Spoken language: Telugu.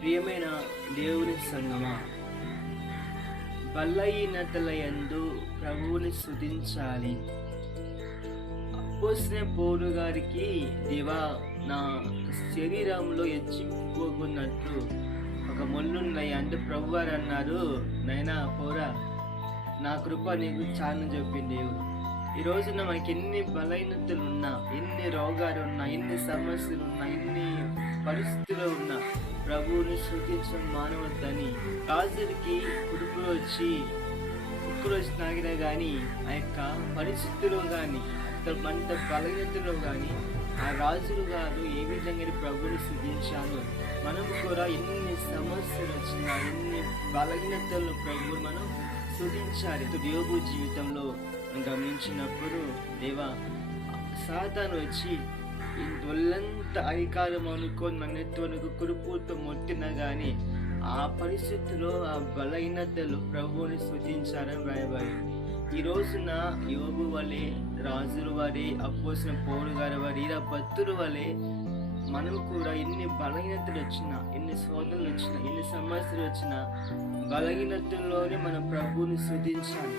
ప్రియమైన దేవుని సంగమా, బలహీనతల యందు ప్రభువుని స్తుతించాలి. అపోస్తలుడైన పౌలు గారికి, దేవా నా శరీరంలో హెచ్చింపుకున్నట్లు ఒక ముళ్ళున్నాయి అంటే ప్రభువారు అన్నారు, నైనా పౌరా నా కృప నీకు చాలని చెప్పింది దేవుడు. ఈ రోజున మనకి ఎన్ని బలహీనతలు ఉన్నా, ఎన్ని రోగాలు ఉన్నా, ఎన్ని సమస్యలు ఉన్నా, ఎన్ని పరిస్థితులు ఉన్నా ప్రభువుని స్తుతించడం మానవద్దని రాజులకి కుడుపులో వచ్చి కుక్కలు వచ్చి తాగినా కానీ ఆ యొక్క పరిస్థితుల్లో కానీ అంత బలహీనతలో కానీ ఆ రాజులు గారు ఏ విధంగా ప్రభువుని స్తుతించాలో మనం కూడా ఎన్ని సమస్యలు వచ్చినా, ఎన్ని బలహీనతలను ప్రభువు మనం స్తుతించాలి. యోబు జీవితంలో గమనించినప్పుడు, దేవా సాతాను వచ్చి ఒళ్ళంతా అధికారం అనుకొని నన్నెత్తునకు కురుపుతో మొట్టినా కానీ ఆ పరిస్థితిలో ఆ బలహీనతలు ప్రభువుని స్తుతించారని రాయబడి, ఈ రోజున యోబు వలె, రాజుల వలె, అపోస్తలుడైన పౌలు గారి వలె, ఇలా భక్తుల వలె మనం కూడా ఎన్ని బలహీనతలు వచ్చినా, ఎన్ని శోధనలు వచ్చినా, ఎన్ని సమస్యలు వచ్చినా బలహీనతల్లోనే మనం ప్రభువుని స్తుతించాలి.